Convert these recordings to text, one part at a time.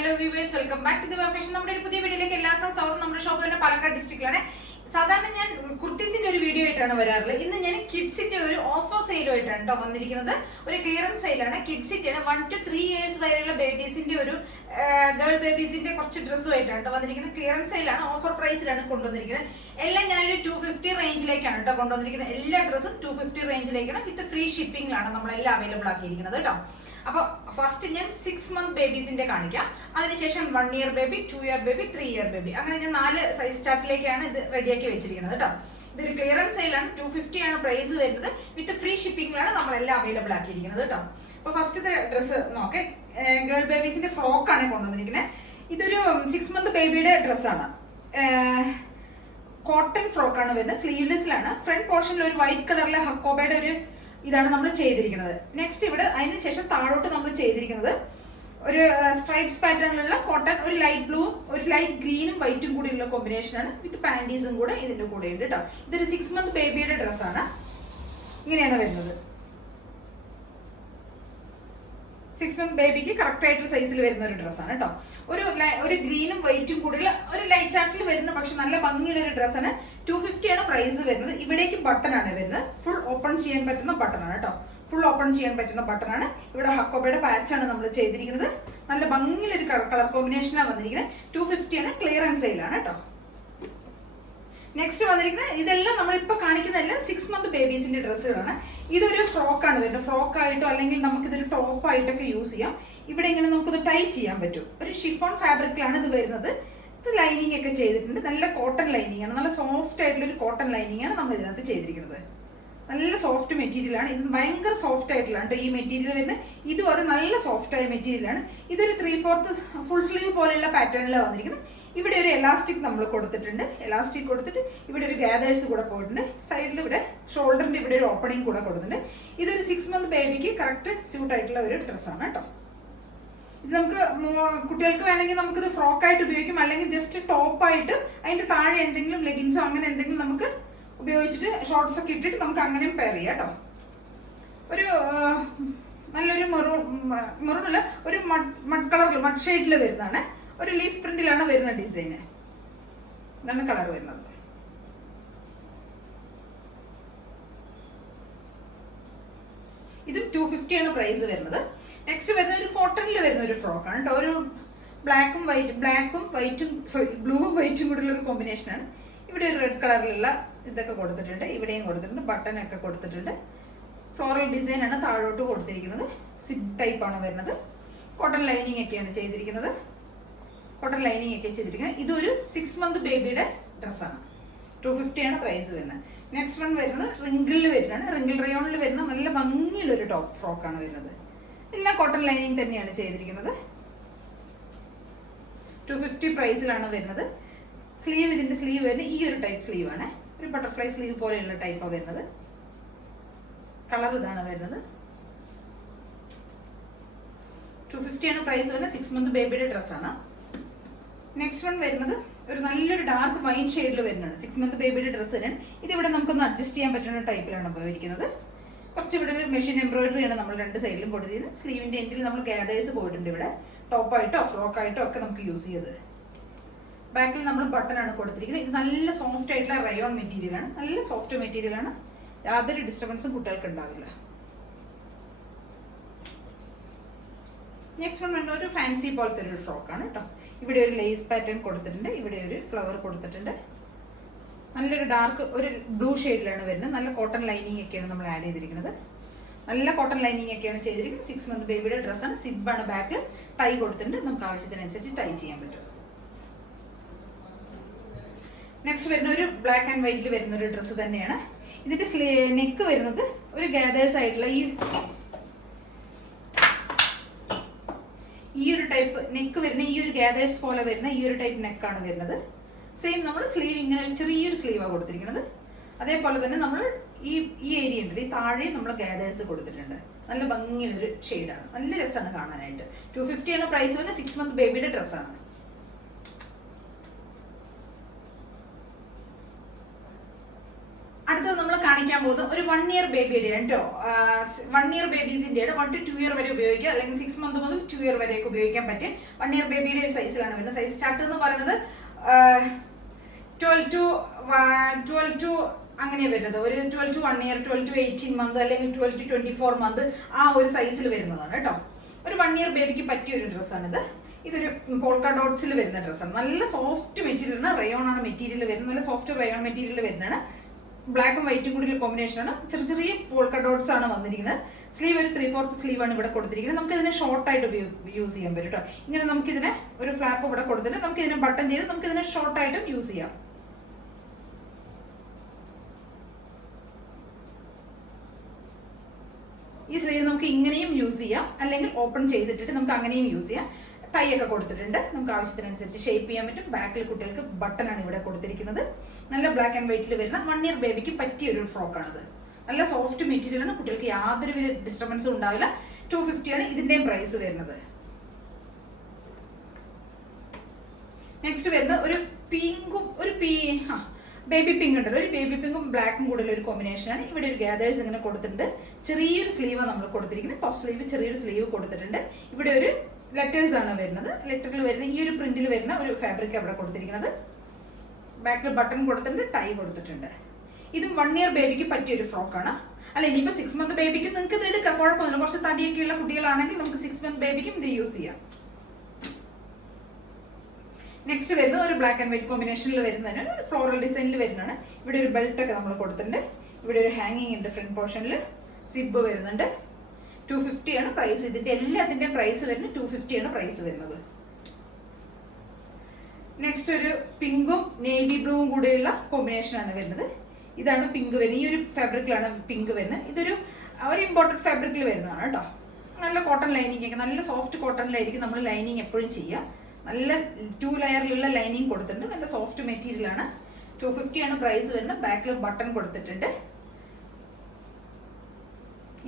Hello viewers, welcome back to the fashion. നമ്മുടെ ഒരു പുതിയ വീഡിയോയിലേക്ക് എല്ലാവർക്കും സ്വാഗതം. നമ്മുടെ ഷോപ്പ് തന്നെ പാലക്കാട് ഡിസ്ട്രിക്റ്റിലാണ്. സാധാരണ ഞാൻ കുർത്തീസിന്റെ ഒരു വീഡിയോ ആയിട്ടാണ് വരാറുള്ളത്. ഇന്ന് ഞാൻ കിഡ്സിന്റെ ഒരു ഓഫർ സെയിലുമായിട്ടാണ് കേട്ടോ വന്നിരിക്കുന്നത്. ഒരു ക്ലിയറൻസ് സെയിലാണ്. കിഡ്സിന്റെ 1 to 3 years വരെയുള്ള ബേബീസിന്റെ ഒരു ഗേൾ ബേബീസിന്റെ കുറച്ച് ഡ്രസ്സുമായിട്ടാണ് കേട്ടോ വന്നിരിക്കുന്നത്. ക്ലിയറൻസ് സെയിലാണ്, ഓഫർ പ്രൈസിലാണ് കൊണ്ടുവന്നിരിക്കുന്നത്. എല്ലാം ഞാനൊരു 250 റേഞ്ചിലേക്കാണ് കേട്ടോ കൊണ്ടുവന്നിരിക്കുന്നത്. എല്ലാ ഡ്രസ്സും 250 റേഞ്ചിലേക്കാണ്, വിത്ത് ഫ്രീ ഷിപ്പിംഗിലാണ് നമ്മളെല്ലാം അവൈലബിൾ ആക്കിയിരിക്കുന്നത് കേട്ടോ. അപ്പോൾ ഫസ്റ്റ് ഞാൻ 6 month ബേബീസിന്റെ കാണിക്കാം. അതിനുശേഷം 1 year baby, 2 year baby, 3 year baby, അങ്ങനെ ഞാൻ 4 സൈസ് ചാർട്ടിലേക്കാണ് ഇത് റെഡിയാക്കി വെച്ചിരിക്കുന്നത് കേട്ടോ. ഇതൊരു ക്ലിയറൻസ് സെയിലാണ്. 250 ആണ് പ്രൈസ് വരുന്നത്, വിത്ത് ഫ്രീ ഷിപ്പിംഗിലാണ് നമ്മളെല്ലാം അവൈലബിൾ ആക്കിയിരിക്കുന്നത് കേട്ടോ. അപ്പോൾ ഫസ്റ്റത്തെ ഡ്രസ്സ് നോക്കെ, ഗേൾ ബേബീസിന്റെ ഫ്രോക്കാണ് കൊണ്ടുവന്നിരിക്കുന്നത്. ഇതൊരു 6 month ബേബിയുടെ ഡ്രസ്സാണ്. കോട്ടൺ ഫ്രോക്കാണ് വരുന്നത്, സ്ലീവ്ലെസ്സിലാണ്. ഫ്രണ്ട് പോർഷനിൽ ഒരു വൈറ്റ് കളറിലെ ഹക്കോബയുടെ ഒരു ഇതാണ് നമ്മൾ ചെയ്തിരിക്കുന്നത്. നെക്സ്റ്റ് ഇവിടെ അതിന് ശേഷം താഴോട്ട് നമ്മൾ ചെയ്തിരിക്കുന്നത് ഒരു സ്ട്രൈപ്സ് പാറ്റേണിലുള്ള കോട്ടൺ, ഒരു ലൈറ്റ് ബ്ലൂ, ഒരു ലൈറ്റ് ഗ്രീനും വൈറ്റും കൂടിയുള്ള കോമ്പിനേഷനാണ്, വിത്ത് പാൻറ്റീസും കൂടെ ഇതിൻ്റെ കൂടെ ഉണ്ട് കേട്ടോ. ഇതൊരു 6 month ബേബിയുടെ ഡ്രസ്സാണ്. ഇങ്ങനെയാണ് വരുന്നത്. 6 month ബേബിക്ക് കറക്റ്റ് ആയിട്ടുള്ള സൈസിൽ വരുന്ന ഒരു ഡ്രസ്സാണ് കേട്ടോ. ഒരു ഗ്രീനും വൈറ്റും കൂടിയുള്ള ഒരു ലൈറ്റ് ചാർട്ടിൽ വരുന്ന പക്ഷെ നല്ല ഭംഗിയുള്ള ഒരു ഡ്രസ്സാണ്. 250 ആണ് പ്രൈസ് വരുന്നത്. ഇവിടേക്ക് ബട്ടൺ ആണ് വരുന്നത്. ഫുൾ ഓപ്പൺ ചെയ്യാൻ പറ്റുന്ന ബട്ടൺ ആണ് കേട്ടോ. ഫുൾ ഓപ്പൺ ചെയ്യാൻ പറ്റുന്ന ബട്ടൺ ആണ്. ഇവിടെ ഹക്കോബയുടെ പാച്ചാണ് നമ്മൾ ചെയ്തിരിക്കുന്നത്. നല്ല ഭംഗിയിലൊരു കളർ കോമ്പിനേഷനാണ് വന്നിരിക്കുന്നത്. 250 ആണ്, ക്ലിയറൻസ് സെയിലാണ് കേട്ടോ. നെക്സ്റ്റ് വന്നിരിക്കുന്നത് ഇതെല്ലാം നമ്മളിപ്പോൾ കാണിക്കുന്നതെല്ലാം 6 month ബേബീസിന്റെ ഡ്രസ്സുകളാണ്. ഇതൊരു ഫ്രോക്കാണ് വരുന്നത്. ഫ്രോക്കായിട്ടോ അല്ലെങ്കിൽ നമുക്കിതൊരു ടോപ്പായിട്ടൊക്കെ യൂസ് ചെയ്യാം. ഇവിടെ ഇങ്ങനെ നമുക്കിത് ടൈ ചെയ്യാൻ പറ്റും. ഒരു ഷിഫോൺ ഫാബ്രിക്കിലാണ് ഇത് വരുന്നത്. ഇത് ലൈനിങ് ഒക്കെ ചെയ്തിട്ടുണ്ട്. നല്ല കോട്ടൺ ലൈനിങ് ആണ്. നല്ല സോഫ്റ്റ് ആയിട്ടുള്ള ഒരു കോട്ടൺ ലൈനിങ് ആണ് നമ്മൾ ഇതിനകത്ത് ചെയ്തിരിക്കുന്നത്. നല്ല സോഫ്റ്റ് മെറ്റീരിയൽ ആണ്. ഇത് ഭയങ്കര സോഫ്റ്റ് ആയിട്ടുള്ളതാണ് ഈ മെറ്റീരിയൽ വരുന്നത്. ഇതും അത് നല്ല സോഫ്റ്റ് ആയ മെറ്റീരിയലാണ്. ഇതൊരു 3/4 ഫുൾ സ്ലീവ് പോലെയുള്ള പാറ്റേണിലാണ് വന്നിരിക്കുന്നത്. ഇവിടെ ഒരു എലാസ്റ്റിക് നമ്മൾ കൊടുത്തിട്ടുണ്ട്. എലാസ്റ്റിക് കൊടുത്തിട്ട് ഇവിടെ ഒരു ഗ്യാദേഴ്സ് കൂടെ പോയിട്ടുണ്ട്. സൈഡിൽ ഇവിടെ ഷോൾഡറിന്റെ ഇവിടെ ഒരു ഓപ്പണിംഗ് കൂടെ കൊടുത്തിട്ടുണ്ട്. ഇതൊരു 6 month ബേബിക്ക് കറക്റ്റ് സ്യൂട്ട് ആയിട്ടുള്ള ഒരു ഡ്രസ്സാണ് കേട്ടോ. ഇത് നമുക്ക് കുട്ടികൾക്ക് വേണമെങ്കിൽ നമുക്കിത് ഫ്രോക്കായിട്ട് ഉപയോഗിക്കും, അല്ലെങ്കിൽ ജസ്റ്റ് ടോപ്പായിട്ട് അതിന്റെ താഴെ എന്തെങ്കിലും ലെഗിൻസോ അങ്ങനെ എന്തെങ്കിലും നമുക്ക് ഉപയോഗിച്ചിട്ട് ഷോർട്ട്സ് ഒക്കെ ഇട്ടിട്ട് നമുക്ക് അങ്ങനെയും പെയർ ചെയ്യാം കേട്ടോ. ഒരു നല്ലൊരു മെറൂണല്ല, ഒരു മഡ് കളറിൽ മഡ് ഷെയ്ഡിൽ വരുന്നതാണ്. ഒരു ലീഫ് പ്രിന്റിലാണ് വരുന്ന ഡിസൈന്. ഇതാണ് കളർ വരുന്നത്. ഇതും 250 ആണ് പ്രൈസ് വരുന്നത്. നെക്സ്റ്റ് വരുന്ന ഒരു കോട്ടണിൽ വരുന്ന ഒരു ഫ്രോക്കാണ് കേട്ടോ. ഒരു ബ്ലാക്കും വൈറ്റും ബ്ലൂവും വൈറ്റും കൂടെയുള്ള ഒരു കോമ്പിനേഷനാണ്. ഇവിടെ ഒരു റെഡ് കളറിലുള്ള ഇതൊക്കെ കൊടുത്തിട്ടുണ്ട്. ഇവിടെയും കൊടുത്തിട്ടുണ്ട്, ബട്ടനൊക്കെ കൊടുത്തിട്ടുണ്ട്. ഫ്ലോറൽ ഡിസൈൻ ആണ് താഴോട്ട് കൊടുത്തിരിക്കുന്നത്. സിബ് ടൈപ്പാണ് വരുന്നത്. കോട്ടൺ ലൈനിങ് ഒക്കെയാണ് ചെയ്തിരിക്കുന്നത്. കോട്ടൺ ലൈനിങ് ഒക്കെ ചെയ്തിരിക്കുന്നത്. ഇതൊരു 6 month ബേബിയുടെ ഡ്രസ്സാണ്. 250 ആണ് പ്രൈസ് വരുന്നത്. നെക്സ്റ്റ് വൺ വരുന്നത് റിങ്കിളിൽ വരുന്നതാണ്. റിങ്കിൾ റയോണിൽ വരുന്ന നല്ല ഭംഗിയുള്ളൊരു ടോപ്പ് ഫ്രോക്കാണ് വരുന്നത്. എല്ലാം കോട്ടൺ ലൈനിങ് തന്നെയാണ് ചെയ്തിരിക്കുന്നത്. 250 പ്രൈസിലാണ് വരുന്നത്. സ്ലീവ്, ഇതിന്റെ സ്ലീവ് വരുന്നത് ഈ ഒരു ടൈപ്പ് സ്ലീവാണ്. ഒരു ബട്ടർഫ്ലൈ സ്ലീവ് പോലെയുള്ള ടൈപ്പാണ് വരുന്നത്. കളർ ഇതാണ് വരുന്നത്. 250 ആണ് പ്രൈസ് വരുന്നത്. 6 month ബേബിയുടെ ഡ്രസ്സാണ്. നെക്സ്റ്റ് വൺ വരുന്നത് ഒരു നല്ലൊരു ഡാർക്ക് വൈൻ ഷെയ്ഡിൽ വരുന്നതാണ്. 6 month ബേബിയുടെ ഡ്രസ്സ് തന്നെയാണ്. ഇതിവിടെ നമുക്കൊന്ന് അഡ്ജസ്റ്റ് ചെയ്യാൻ പറ്റുന്ന ടൈപ്പിലാണ് ഉപയോഗിക്കുന്നത്. കുറച്ച് ഇവിടെ ഒരു മെഷീൻ എംബ്രോയിഡറിയാണ് നമ്മൾ രണ്ട് സൈഡിലും കൊടുത്തിരുന്നത്. സ്ലീവിന്റെ എൻഡിൽ നമ്മൾ ഗ്യാദേഴ്സ് പോയിട്ടുണ്ട്. ഇവിടെ ടോപ്പായിട്ടോ ഫ്രോക്കായിട്ടോ ഒക്കെ നമുക്ക് യൂസ് ചെയ്തത്. ബാക്കിൽ നമ്മൾ ബട്ടനാണ് കൊടുത്തിരിക്കുന്നത്. ഇത് നല്ല സോഫ്റ്റ് ആയിട്ടുള്ള റയോൺ മെറ്റീരിയലാണ്. നല്ല സോഫ്റ്റ് മെറ്റീരിയലാണ്. യാതൊരു ഡിസ്റ്റർബൻസും കുട്ടികൾക്ക് ഉണ്ടാവില്ല. നെക്സ്റ്റ് വൺ വരുന്ന ഒരു ഫാൻസി പോലത്തെ ഒരു ഫ്രോക്കാണ് കേട്ടോ. ഇവിടെ ഒരു ലേസ് പാറ്റേൺ കൊടുത്തിട്ടുണ്ട്. ഇവിടെ ഒരു ഫ്ലവർ കൊടുത്തിട്ടുണ്ട്. നല്ലൊരു ഡാർക്ക് ഒരു ബ്ലൂ ഷെയ്ഡിലാണ് വരുന്നത്. നല്ല കോട്ടൺ ലൈനിങ് ഒക്കെയാണ് നമ്മൾ ആഡ് ചെയ്തിരിക്കുന്നത്. നല്ല കോട്ടൺ ലൈനിങ് ഒക്കെയാണ് ചെയ്തിരിക്കുന്നത്. 6 month ബേബിയുടെ ഡ്രസ്സാണ്. സിബാണ്. ബാക്കിൽ ടൈ കൊടുത്തിട്ടുണ്ട്. നമുക്ക് ആവശ്യത്തിനനുസരിച്ച് ടൈ ചെയ്യാൻ പറ്റും. നെക്സ്റ്റ് വരുന്ന ഒരു ബ്ലാക്ക് ആൻഡ് വൈറ്റിൽ വരുന്ന ഒരു ഡ്രസ്സ് തന്നെയാണ്. ഇതിന്റെ നെക്ക് വരുന്നത് ഒരു ഗ്യാദേഴ്സ് ആയിട്ടുള്ള ഈ ഒരു ടൈപ്പ് നെക്ക് വരുന്ന ഈ ഒരു ഗ്യാദേഴ്സ് പോലെ വരുന്ന ഈ ഒരു ടൈപ്പ് നെക്കാണ് വരുന്നത്. സെയിം നമ്മൾ സ്ലീവ് ഇങ്ങനെ ഒരു ചെറിയൊരു സ്ലീവാണ് കൊടുത്തിരിക്കുന്നത്. അതേപോലെ തന്നെ നമ്മൾ ഈ ഏരിയ ഉണ്ട്, ഈ താഴെ നമ്മൾ ഗ്യാദേഴ്സ് കൊടുത്തിട്ടുണ്ട്. നല്ല ഭംഗിയുള്ളൊരു ഷെയ്ഡാണ്. നല്ല രസമാണ് കാണാനായിട്ട്. 250 ആണ് പ്രൈസ് വരുന്നത്. 6 month ബേബിയുടെ ഡ്രസ്സാണ്. അടുത്തത് നമ്മൾ കാണിക്കാൻ പോകുന്നത് ഒരു 1 ഇയർ ബേബിയുടെ കേട്ടോ. 1 ഇയർ ബേബീസിൻ്റെയാണ്. 1 to 2 ഇയർ വരെ ഉപയോഗിക്കുക, അല്ലെങ്കിൽ 6 month മുതൽ 2 ഇയർ വരെയൊക്കെ ഉപയോഗിക്കാൻ പറ്റും. 1 ഇയർ ബേബിയുടെ ഒരു സൈസിലാണ് വരുന്നത്. സൈസ് ചാർട്ട് എന്ന് പറയുന്നത് 12 to അങ്ങനെയാണ് വരുന്നത്. ഒരു 12 to 1 ഇയർ, 12 to 18 month, അല്ലെങ്കിൽ 12 to 24 month ആ ഒരു സൈസിൽ വരുന്നതാണ് കേട്ടോ. ഒരു 1 ഇയർ ബേബിക്ക് പറ്റിയ ഒരു ഡ്രസ്സാണിത്. ഇതൊരു പോൾക്ക ഡോട്ട്സിൽ വരുന്ന ഡ്രസ്സാണ്. നല്ല സോഫ്റ്റ് മെറ്റീരിയലാണ്, റയോൺ ആണ് മെറ്റീരിയൽ വരുന്നത്. നല്ല സോഫ്റ്റ് റയോൺ മെറ്റീരിയൽ വരുന്നതാണ്. ബ്ലാക്കും വൈറ്റും കൂടി കോമ്പിനേഷനാണ്. ചെറിയ ചെറിയ പോൾക്ക ഡോട്ട്സ് ആണ് വന്നിരിക്കുന്നത്. സ്ലീവ് ഒരു 3/4 സ്ലീവ് ആണ് ഇവിടെ കൊടുത്തിരിക്കുന്നത്. നമുക്ക് ഇതിനെ ഷോർട്ടായിട്ട് യൂസ് ചെയ്യാൻ പറ്റും കേട്ടോ. ഇങ്ങനെ നമുക്കിതിനെ ഒരു ഫ്ലാപ്പ് ഇവിടെ കൊടുത്തിട്ട് നമുക്ക് ഇതിനെ ബട്ടൺ ചെയ്ത് നമുക്ക് ഇതിനെ ഷോർട്ടായിട്ടും യൂസ് ചെയ്യാം. ഈ സ്ലീവ് നമുക്ക് ഇങ്ങനെയും യൂസ് ചെയ്യാം, അല്ലെങ്കിൽ ഓപ്പൺ ചെയ്തിട്ട് നമുക്ക് അങ്ങനെയും യൂസ് ചെയ്യാം. ടൈ ഒക്കെ കൊടുത്തിട്ടുണ്ട്, നമുക്ക് ആവശ്യത്തിനനുസരിച്ച് ഷേപ്പ് ചെയ്യാൻ പറ്റും. ബാക്കിൽ കുട്ടികൾക്ക് ബട്ടണാണ് ഇവിടെ കൊടുത്തിരിക്കുന്നത്. നല്ല ബ്ലാക്ക് ആൻഡ് വൈറ്റിൽ വരുന്ന 1 ഇയർ ബേബിക്ക് പറ്റിയ ഒരു ഫ്രോക്കാണിത്. നല്ല സോഫ്റ്റ് മെറ്റീരിയലാണ്, കുട്ടികൾക്ക് യാതൊരു വിധ ഡിസ്റ്റർബൻസും ഉണ്ടാവില്ല. 250 ആണ് ഇതിൻ്റെയും പ്രൈസ് വരുന്നത്. നെക്സ്റ്റ് വരുന്നത് ഒരു പിങ്കും ബേബി പിങ്ക് ഉണ്ടല്ലോ, ഒരു ബേബി പിങ്കും ബ്ലാക്കും കൂടെ ഒരു കോമ്പിനേഷനാണ്. ഇവിടെ ഒരു ഗ്യാദേഴ്സ് ഇങ്ങനെ കൊടുത്തിട്ടുണ്ട്. ചെറിയൊരു സ്ലീവ് നമ്മൾ കൊടുത്തിരിക്കുന്നത്, പഫ് സ്ലീവ്, ചെറിയൊരു സ്ലീവ് കൊടുത്തിട്ടുണ്ട്. ഇവിടെ ഒരു ലെറ്റേഴ്സ് ആണ് വരുന്നത്. ലെറ്ററിൽ വരുന്ന ഈ ഒരു പ്രിന്റിൽ വരുന്ന ഒരു ഫാബ്രിക് അവിടെ കൊടുത്തിരിക്കുന്നത്. ബാക്കിൽ ബട്ടൺ കൊടുത്തിട്ടുണ്ട്, ടൈ കൊടുത്തിട്ടുണ്ട്. ഇതും 1 ഇയർ ബേബിക്ക് പറ്റിയൊരു ഫ്രോക്കാണ്. അല്ല, ഇനിയിപ്പോൾ 6 month ബേബിക്ക് നിങ്ങൾക്ക് ഇത് എടുക്കാം, കുഴപ്പമൊന്നുമില്ല. കുറച്ച് തടിയൊക്കെയുള്ള കുട്ടികളാണെങ്കിൽ നമുക്ക് 6 month ബേബിക്കും ഇത് യൂസ് ചെയ്യാം. നെക്സ്റ്റ് വരുന്നത് ഒരു ബ്ലാക്ക് ആൻഡ് വൈറ്റ് കോമ്പിനേഷനിൽ വരുന്നതിന് ഒരു ഫ്ലോറൽ ഡിസൈനിൽ വരുന്നതാണ്. ഇവിടെ ഒരു ബെൽറ്റ് ഒക്കെ നമ്മൾ കൊടുത്തിട്ടുണ്ട്. ഇവിടെ ഒരു ഹാങ്ങിങ് ഉണ്ട് ഫ്രണ്ട് പോർഷനിൽ. സിബ് വരുന്നുണ്ട്. 250 ആണ് പ്രൈസ്. ഇതിന്റെ എല്ലാത്തിന്റെയും പ്രൈസ് വരുന്നത് 250 ആണ് പ്രൈസ് വരുന്നത്. നെക്സ്റ്റ് ഒരു പിങ്കും നേവി ബ്ലൂവും കൂടെയുള്ള കോമ്പിനേഷൻ ആണ് വരുന്നത്. ഇതാണ് പിങ്ക് വരുന്നത്. ഈ ഒരു ഫാബ്രിക്കിലാണ് പിങ്ക് വരുന്നത്. ഇതൊരു ഇമ്പോർട്ടൻറ്റ് ഫാബ്രിക്കിൽ വരുന്നതാണ് കേട്ടോ. നല്ല കോട്ടൺ ലൈനിങ് ഒക്കെ, നല്ല സോഫ്റ്റ് കോട്ടണിലായിരിക്കും നമ്മൾ ലൈനിങ് എപ്പോഴും ചെയ്യുക. നല്ല 2 ലെയറിലുള്ള ലൈനിങ് കൊടുത്തിട്ടുണ്ട്. നല്ല സോഫ്റ്റ് മെറ്റീരിയൽ ആണ്. 250 ആണ് പ്രൈസ് വരുന്നത്. ബാക്കിൽ ബട്ടൺ കൊടുത്തിട്ടുണ്ട്.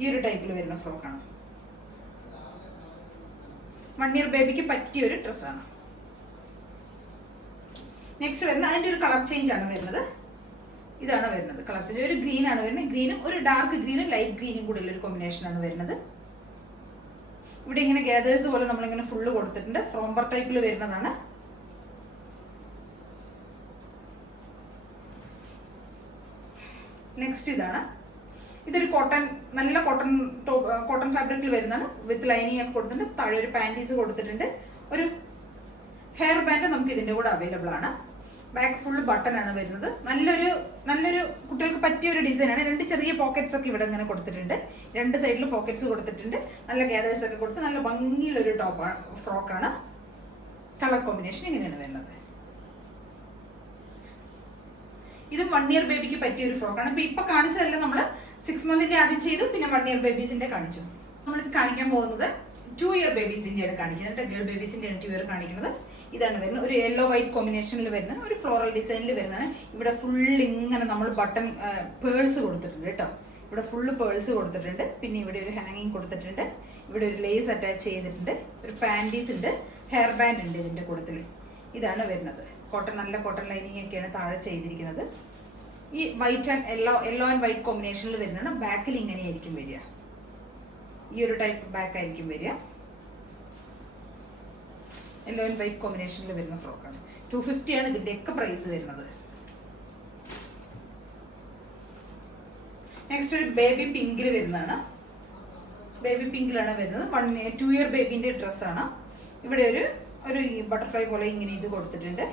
ഈ ഒരു ടൈപ്പിൽ വരുന്ന ഫ്രോക്കാണ്. 1 ഇയർ ബേബിക്ക് പറ്റിയ ഒരു ഡ്രസ്സാണ്. നെക്സ്റ്റ് വരുന്നത് അതിൻ്റെ ഒരു കളർ ചേഞ്ച് ആണ് വരുന്നത്. ഇതാണ് വരുന്നത് കളർ ചേഞ്ച്. ഒരു ഗ്രീൻ ആണ് വരുന്നത്. ഗ്രീനും ഒരു ഡാർക്ക് ഗ്രീനും ലൈറ്റ് ഗ്രീനും കൂടെ ഉള്ള ഒരു കോമ്പിനേഷൻ ആണ് വരുന്നത്. ഇവിടെ ഇങ്ങനെ ഗ്യാദേഴ്സ് പോലെ നമ്മളിങ്ങനെ ഫുള്ള് കൊടുത്തിട്ടുണ്ട്. റോംബർ ടൈപ്പിൽ വരുന്നതാണ്. നെക്സ്റ്റ് ഇതാണ്. ഇതൊരു കോട്ടൺ, നല്ല കോട്ടൺ ഫാബ്രിക്കിൽ വരുന്നതാണ്. വിത്ത് ലൈനിങ് ഒക്കെ കൊടുത്തിട്ടുണ്ട്. താഴെ ഒരു പാൻറ്റീസ് കൊടുത്തിട്ടുണ്ട്. ഒരു ഹെയർ ബാൻഡ് നമുക്ക് ഇതിൻ്റെ കൂടെ അവൈലബിൾ ആണ്. ബാക്ക് ഫുൾ ബട്ടൺ ആണ് വരുന്നത്. നല്ലൊരു കുട്ടികൾക്ക് പറ്റിയ ഒരു ഡിസൈനാണ്. 2 ചെറിയ പോക്കറ്റ്സ് ഒക്കെ ഇവിടെ ഇങ്ങനെ കൊടുത്തിട്ടുണ്ട്. 2 സൈഡിലും പോക്കറ്റ്സ് കൊടുത്തിട്ടുണ്ട്. നല്ല ഗ്യാദേഴ്സ് ഒക്കെ കൊടുത്ത് നല്ല ഭംഗിയുള്ളൊരു ഫ്രോക്കാണ്. കളർ കോമ്പിനേഷൻ ഇങ്ങനെയാണ് വരുന്നത്. ഇതും 1 ഇയർ ബേബിക്ക് പറ്റിയ ഒരു ഫ്രോക്കാണ്. ഇപ്പൊ കാണിച്ചതല്ല, നമ്മൾ 6 monthന്റെ ആദ്യം ചെയ്തു, പിന്നെ 1 ഇയർ ബേബീസിന്റെ കാണിച്ചു. നമ്മളിത് കാണിക്കാൻ പോകുന്നത് 2 ഇയർ ബേബീസിന്റെയാണ് കാണിക്കുന്നത്. ഗേൾ ബേബീസിന്റെയാണ് 2 ഇയർ കാണിക്കുന്നത്. ഇതാണ് വരുന്നത്. ഒരു യെല്ലോ വൈറ്റ് കോമ്പിനേഷനിൽ വരുന്ന ഒരു ഫ്ലോറൽ ഡിസൈനിൽ വരുന്നതാണ്. ഇവിടെ ഫുൾ ഇങ്ങനെ നമ്മൾ ബട്ടൺ പേൾസ് കൊടുത്തിട്ടുണ്ട് കേട്ടോ. ഇവിടെ ഫുള്ള് പേൾസ് കൊടുത്തിട്ടുണ്ട്. പിന്നെ ഇവിടെ ഒരു ഹാങ്ങിങ് കൊടുത്തിട്ടുണ്ട്. ഇവിടെ ഒരു ലേസ് അറ്റാച്ച് ചെയ്തിട്ടുണ്ട്. ഒരു പാൻറ്റീസ് ഉണ്ട്. ഹെയർ ബാൻഡ് ഉണ്ട് ഇതിൻ്റെ കൂട്ടത്തിൽ. ഇതാണ് വരുന്നത്. നല്ല കോട്ടൺ ലൈനിങ് ഒക്കെയാണ് താഴെ ചെയ്തിരിക്കുന്നത്. ഈ white and yellow and white കോമ്പിനേഷനിൽ വരുന്നതാണ്. ബാക്കിൽ ഇങ്ങനെയായിരിക്കും വരിക. ഈ ഒരു ടൈപ്പ് ബാക്ക് ആയിരിക്കും വരിക. യെല്ലോ ആൻഡ് വൈറ്റ് കോമ്പിനേഷനിൽ വരുന്ന ഫ്രോക്കാണ്. 250 ആണ് ഇതിൻ്റെയൊക്കെ പ്രൈസ് വരുന്നത്. നെക്സ്റ്റ് ഒരു ബേബി പിങ്കിൽ വരുന്നതാണ്. ബേബി പിങ്കിലാണ് വരുന്നത്. 2 ഇയർ ബേബിൻ്റെ ഡ്രസ്സാണ്. ഇവിടെ ഒരു ബട്ടർഫ്ലൈ പോലെ ഇങ്ങനെ ഇത് കൊടുത്തിട്ടുണ്ട്.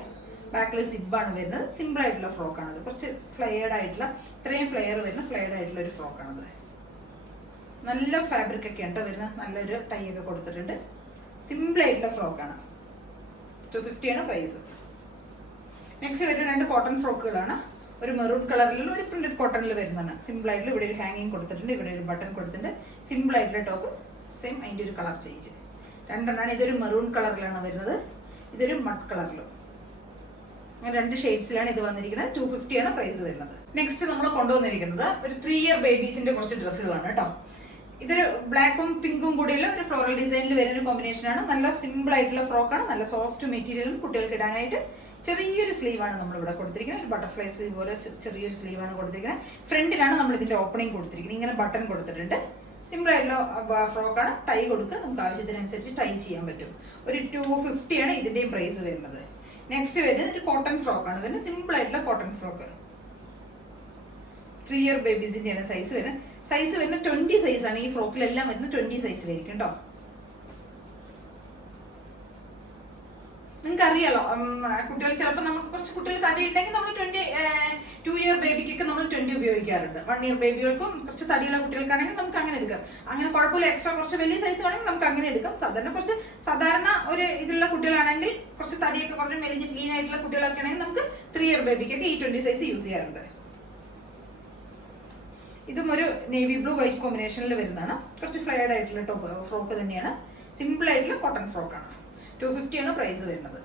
ബാക്കിൽ സിബാണ് വരുന്നത്. സിമ്പിൾ ആയിട്ടുള്ള ഫ്രോക്കാണത്. കുറച്ച് ഫ്ലെയർഡ് ആയിട്ടുള്ള, ഇത്രയും ഫ്ലെയർ വരുന്ന ഫ്ലെയർഡ് ആയിട്ടുള്ള ഒരു ഫ്രോക്കാണത്. നല്ല ഫാബ്രിക് ഒക്കെ ഉണ്ട് വരുന്നത്. നല്ലൊരു ടൈ ഒക്കെ കൊടുത്തിട്ടുണ്ട്. സിമ്പിൾ ആയിട്ടുള്ള ഫ്രോക്കാണ്. 250 ആണ് പ്രൈസ്. നെക്സ്റ്റ് വരുന്ന 2 കോട്ടൺ ഫ്രോക്കുകളാണ്. ഒരു മെറൂൺ കളറിലുള്ള ഒരു പ്രിന്റഡ് കോട്ടണിൽ വരുന്നതാണ്. സിമ്പിൾ ആയിട്ടുള്ള ഇവിടെ ഒരു ഹാങ്ങിങ് കൊടുത്തിട്ടുണ്ട്. ഇവിടെ ഒരു ബട്ടൺ കൊടുത്തിട്ടുണ്ട്. സിമ്പിൾ ആയിട്ടുള്ള ടോപ്പ്. സെയിം അതിൻ്റെ ഒരു കളർ ചേഞ്ച്. 2 എണ്ണമാണ്. ഇതൊരു മെറൂൺ കളറിലാണ് വരുന്നത്. ഇതൊരു മഡ് കളറിലും. അങ്ങനെ 2 ഷെയ്ഡ്സിലാണ് ഇത് വന്നിരിക്കുന്നത്. 250 ആണ് പ്രൈസ് വരുന്നത്. നെക്സ്റ്റ് നമ്മൾ കൊണ്ടുവന്നിരിക്കുന്നത് ഒരു 3 ഇയർ ബേബീസിന്റെ കുറച്ച് ഡ്രസ്സുകളാണ് കേട്ടോ. ഇതൊരു ബ്ലാക്കും പിങ്കും കൂടിയുള്ള ഒരു ഫ്ലോറൽ ഡിസൈനിൽ വരുന്ന ഒരു കോമ്പിനേഷനാണ്. നല്ല സിമ്പിൾ ആയിട്ടുള്ള ഫ്രോക്കാണ്, നല്ല സോഫ്റ്റ് മെറ്റീരിയലും കുട്ടികൾക്ക് ഇടാനായിട്ട്. ചെറിയൊരു സ്ലീവാണ് നമ്മളിവിടെ കൊടുത്തിരിക്കുന്നത്, ഒരു ബട്ടർഫ്ലൈ സ്ലീവ് പോലെ ചെറിയൊരു സ്ലീവാണ് കൊടുത്തിരിക്കുന്നത്. ഫ്രണ്ടിലാണ് നമ്മൾ ഇതിന്റെ ഓപ്പണിംഗ് കൊടുത്തിരിക്കുന്നത്, ഇങ്ങനെ ബട്ടൺ കൊടുത്തിട്ടുണ്ട്. സിമ്പിൾ ആയിട്ടുള്ള ഫ്രോക്കാണ്. ടൈ കൊടുക്കുക, നമുക്ക് ആവശ്യത്തിനനുസരിച്ച് ടൈ ചെയ്യാൻ പറ്റും. ഒരു 250 ആണ് ഇതിന്റെയും പ്രൈസ് വരുന്നത്. നെക്സ്റ്റ് വരുന്നത് ഒരു കോട്ടൺ ഫ്രോക്കാണ് വരുന്നത്, സിമ്പിൾ ആയിട്ടുള്ള കോട്ടൺ ഫ്രോക്ക്. 3 ഇയർ ബേബീസിന്റെയാണ് സൈസ് വരുന്നത്. സൈസ് വരുന്നത് 20 സൈസാണ്. ഈ ഫ്രോക്കിലെല്ലാം വരുന്നത് 20 സൈസിലായിരിക്കും കേട്ടോ. നിങ്ങൾക്ക് അറിയാലോ, കുട്ടികൾ ചിലപ്പോൾ നമുക്ക് കുറച്ച് കുട്ടികൾ തടി ഉണ്ടെങ്കിൽ നമ്മൾ 2 ഇയർ ബേബിക്കൊക്കെ നമ്മൾ 20 ഉപയോഗിക്കാറുണ്ട്. 1 ഇയർ ബേബികൾക്കും കുറച്ച് തടിയുള്ള കുട്ടികൾക്കാണെങ്കിൽ നമുക്ക് അങ്ങനെ എടുക്കാം. അങ്ങനെ കുഴപ്പമില്ല, എക്സ്ട്രാ കുറച്ച് വലിയ സൈസ് വേണമെങ്കിൽ നമുക്ക് അങ്ങനെ എടുക്കാം. സാധാരണ ഒരു ഇതിലുള്ള കുട്ടികളാണെങ്കിൽ കുറച്ച് തടിയൊക്കെ കുറച്ച് മെലിഞ്ഞ് ക്ലീൻ ആയിട്ടുള്ള കുട്ടികളൊക്കെ ആണെങ്കിൽ നമുക്ക് 3 ഇയർ ബേബിക്കൊക്കെ ഈ 20 സൈസ് യൂസ് ചെയ്യാറുണ്ട്. ഇതും ഒരു നേവി ബ്ലൂ വൈറ്റ് കോമ്പിനേഷനിൽ വരുന്നതാണ്. കുറച്ച് ഫ്ലെയർഡ് ആയിട്ടുള്ള ടോപ്പ് ഫ്രോക്ക് തന്നെയാണ്. സിമ്പിൾ ആയിട്ടുള്ള കോട്ടൺ ഫ്രോക്കാണ്. 250 ആണ് പ്രൈസ് വരുന്നത്.